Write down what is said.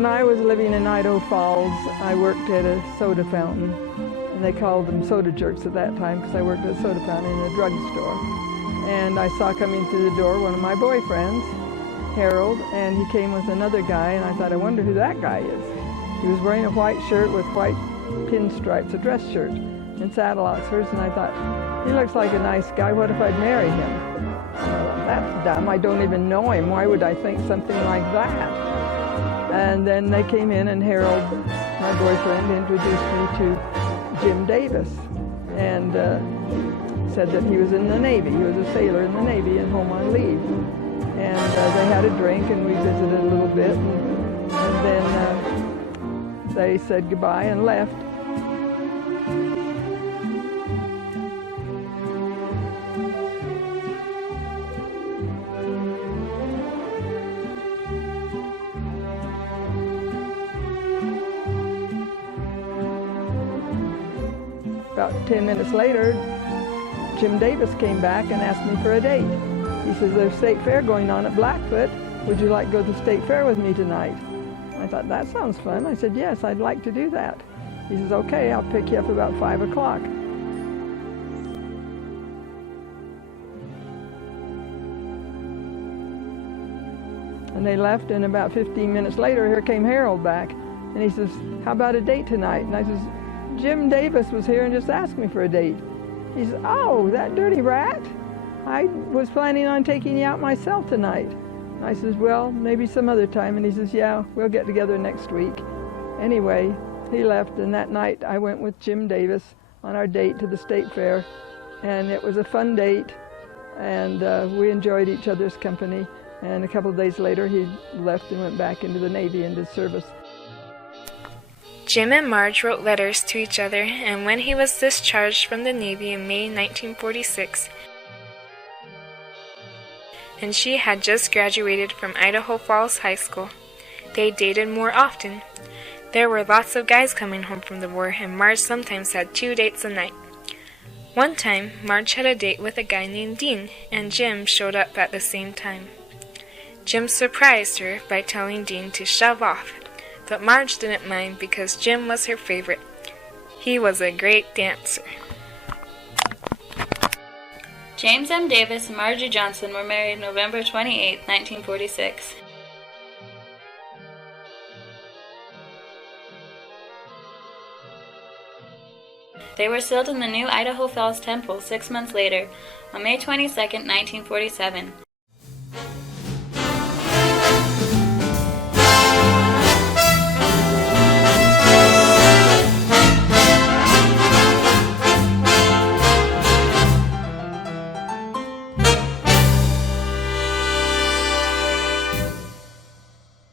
When I was living in Idaho Falls, I worked at a soda fountain, and they called them soda jerks at that time because I worked at a soda fountain in a drugstore. And I saw coming through the door one of my boyfriends, Harold, and he came with another guy, and I thought, I wonder who that guy is. He was wearing a white shirt with white pinstripes, a dress shirt, and saddle Oxfords, and I thought, he looks like a nice guy, what if I'd marry him? That's dumb, I don't even know him, why would I think something like that? And then they came in, and Harold, my boyfriend, introduced me to Jim Davis, and said that he was in the Navy. He was a sailor in the Navy and home on leave. And they had a drink, and we visited a little bit, and then they said goodbye and left. About 10 minutes later, Jim Davis came back and asked me for a date. He says, there's state fair going on at Blackfoot. Would you like to go to the state fair with me tonight? I thought, that sounds fun. I said, yes, I'd like to do that. He says, okay, I'll pick you up about 5 o'clock. And they left, and about 15 minutes later, here came Harold back. And he says, how about a date tonight? And I says, Jim Davis was here and just asked me for a date. He says, oh, that dirty rat? I was planning on taking you out myself tonight. I says, well, maybe some other time. And he says, yeah, we'll get together next week. Anyway, he left, and that night I went with Jim Davis on our date to the state fair. And it was a fun date, and we enjoyed each other's company. And a couple of days later, he left and went back into the Navy and did service. Jim and Marge wrote letters to each other, and when he was discharged from the Navy in May 1946, and she had just graduated from Idaho Falls High School, they dated more often. There were lots of guys coming home from the war, and Marge sometimes had 2 dates a night. One time, Marge had a date with a guy named Dean, and Jim showed up at the same time. Jim surprised her by telling Dean to shove off, but Marge didn't mind because Jim was her favorite. He was a great dancer. James M. Davis and Margie Johnson were married November 28, 1946. They were sealed in the new Idaho Falls Temple 6 months later, on May 22, 1947.